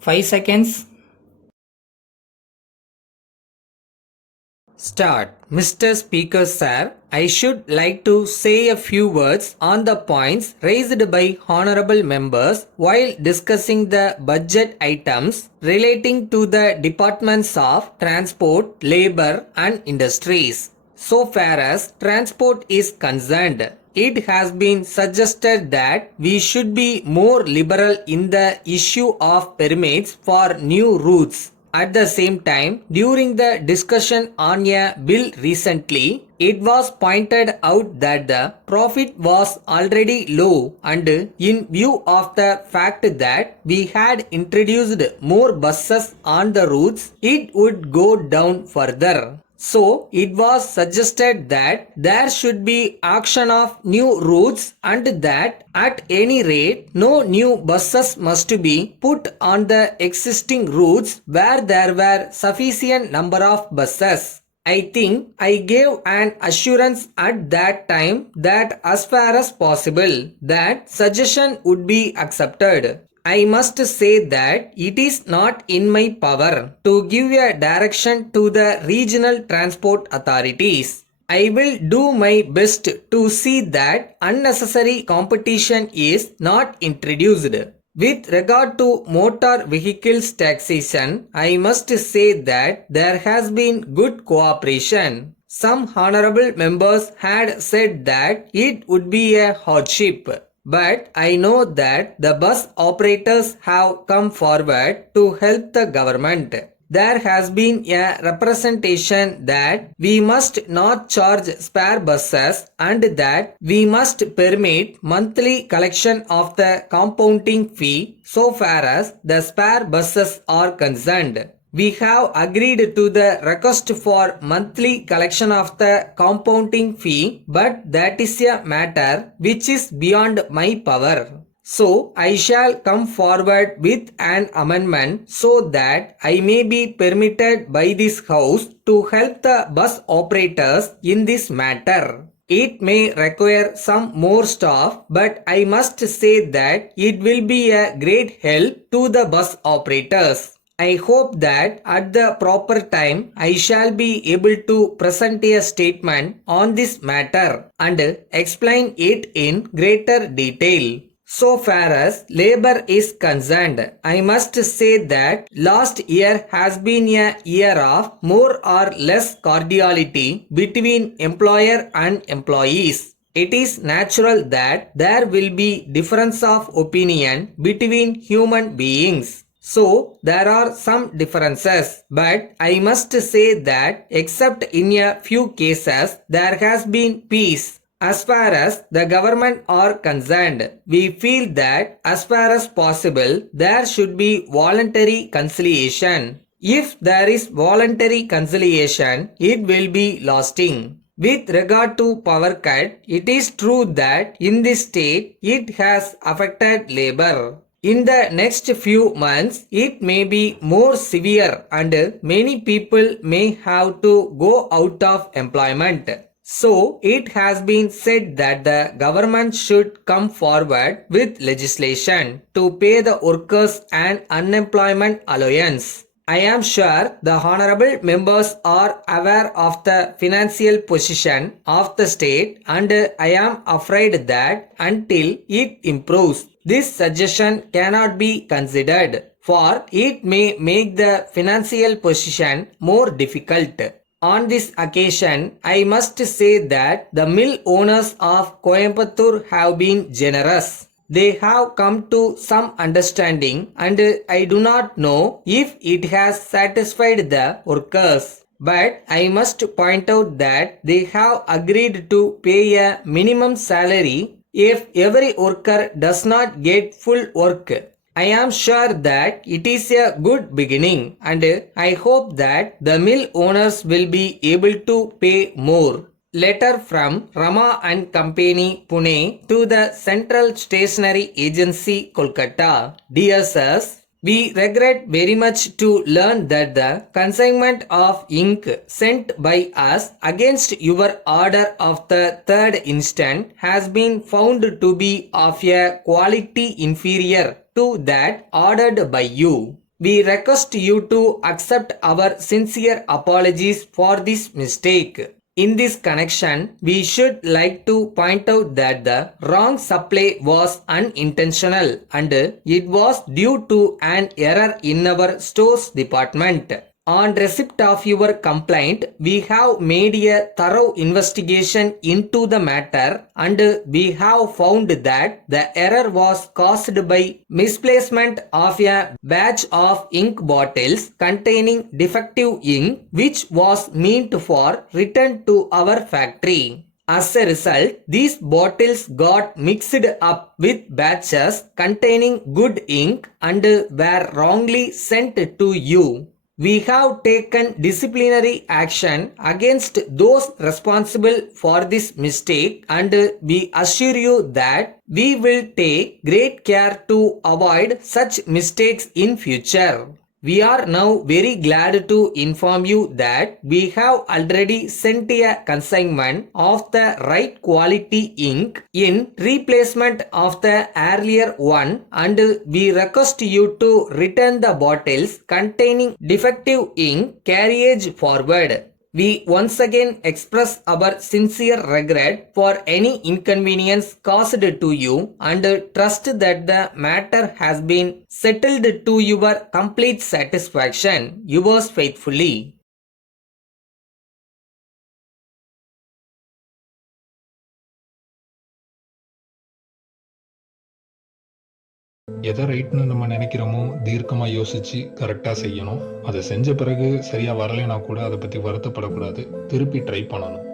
5 seconds. Start. Mr. Speaker Sir, I should like to say a few words on the points raised by honorable members while discussing the budget items relating to the departments of transport, labor and industries. So far as transport is concerned, it has been suggested that we should be more liberal in the issue of permits for new routes. At the same time, during the discussion on a bill recently, it was pointed out that the profit was already low and in view of the fact that we had introduced more buses on the routes, it would go down further. So, it was suggested that there should be auction of new routes and that at any rate no new buses must be put on the existing routes where there were sufficient number of buses. I think I gave an assurance at that time that as far as possible that suggestion would be accepted. I must say that it is not in my power to give a direction to the regional transport authorities. I will do my best to see that unnecessary competition is not introduced. With regard to motor vehicles taxation, I must say that there has been good cooperation. Some honorable members had said that it would be a hardship. But I know that the bus operators have come forward to help the government. There has been a representation that we must not charge spare buses and that we must permit monthly collection of the compounding fee so far as the spare buses are concerned. We have agreed to the request for monthly collection of the compounding fee, but that is a matter which is beyond my power. So, I shall come forward with an amendment so that I may be permitted by this House to help the bus operators in this matter. It may require some more staff, but I must say that it will be a great help to the bus operators. I hope that at the proper time I shall be able to present a statement on this matter and explain it in greater detail. So far as labor is concerned, I must say that last year has been a year of more or less cordiality between employer and employees. It is natural that there will be difference of opinion between human beings. So, there are some differences, but I must say that except in a few cases, there has been peace. As far as the government are concerned, we feel that as far as possible, there should be voluntary conciliation. If there is voluntary conciliation, it will be lasting. With regard to power cut, it is true that in this state, it has affected labor. In the next few months, it may be more severe and many people may have to go out of employment. So, it has been said that the government should come forward with legislation to pay the workers an unemployment allowance. I am sure the honorable members are aware of the financial position of the state and I am afraid that until it improves, this suggestion cannot be considered for it may make the financial position more difficult. On this occasion, I must say that the mill owners of Coimbatore have been generous. They have come to some understanding and I do not know if it has satisfied the workers. But I must point out that they have agreed to pay a minimum salary if every worker does not get full work. I am sure that it is a good beginning and I hope that the mill owners will be able to pay more. Letter from Rama and Company, Pune to the Central Stationery Agency, Kolkata. Dear sirs, we regret very much to learn that the consignment of ink sent by us against your order of the 3rd instant has been found to be of a quality inferior to that ordered by you. We request you to accept our sincere apologies for this mistake. In this connection, we should like to point out that the wrong supply was unintentional and it was due to an error in our stores department. On receipt of your complaint, we have made a thorough investigation into the matter and we have found that the error was caused by misplacement of a batch of ink bottles containing defective ink which was meant for return to our factory. As a result, these bottles got mixed up with batches containing good ink and were wrongly sent to you. We have taken disciplinary action against those responsible for this mistake and we assure you that we will take great care to avoid such mistakes in future. We are now very glad to inform you that we have already sent a consignment of the right quality ink in replacement of the earlier one and we request you to return the bottles containing defective ink carriage forward. We once again express our sincere regret for any inconvenience caused to you and trust that the matter has been settled to your complete satisfaction. Yours faithfully. எதை ரைட்னு நம்ம நினைக்கிறோமோ தீர்க்கமாக யோசித்து கரெக்டாக செய்யணும். அதை செஞ்ச பிறகு சரியாக வரலைன்னா கூட அதை பற்றி வருத்தப்படக்கூடாது. திருப்பி ட்ரை பண்ணணும்.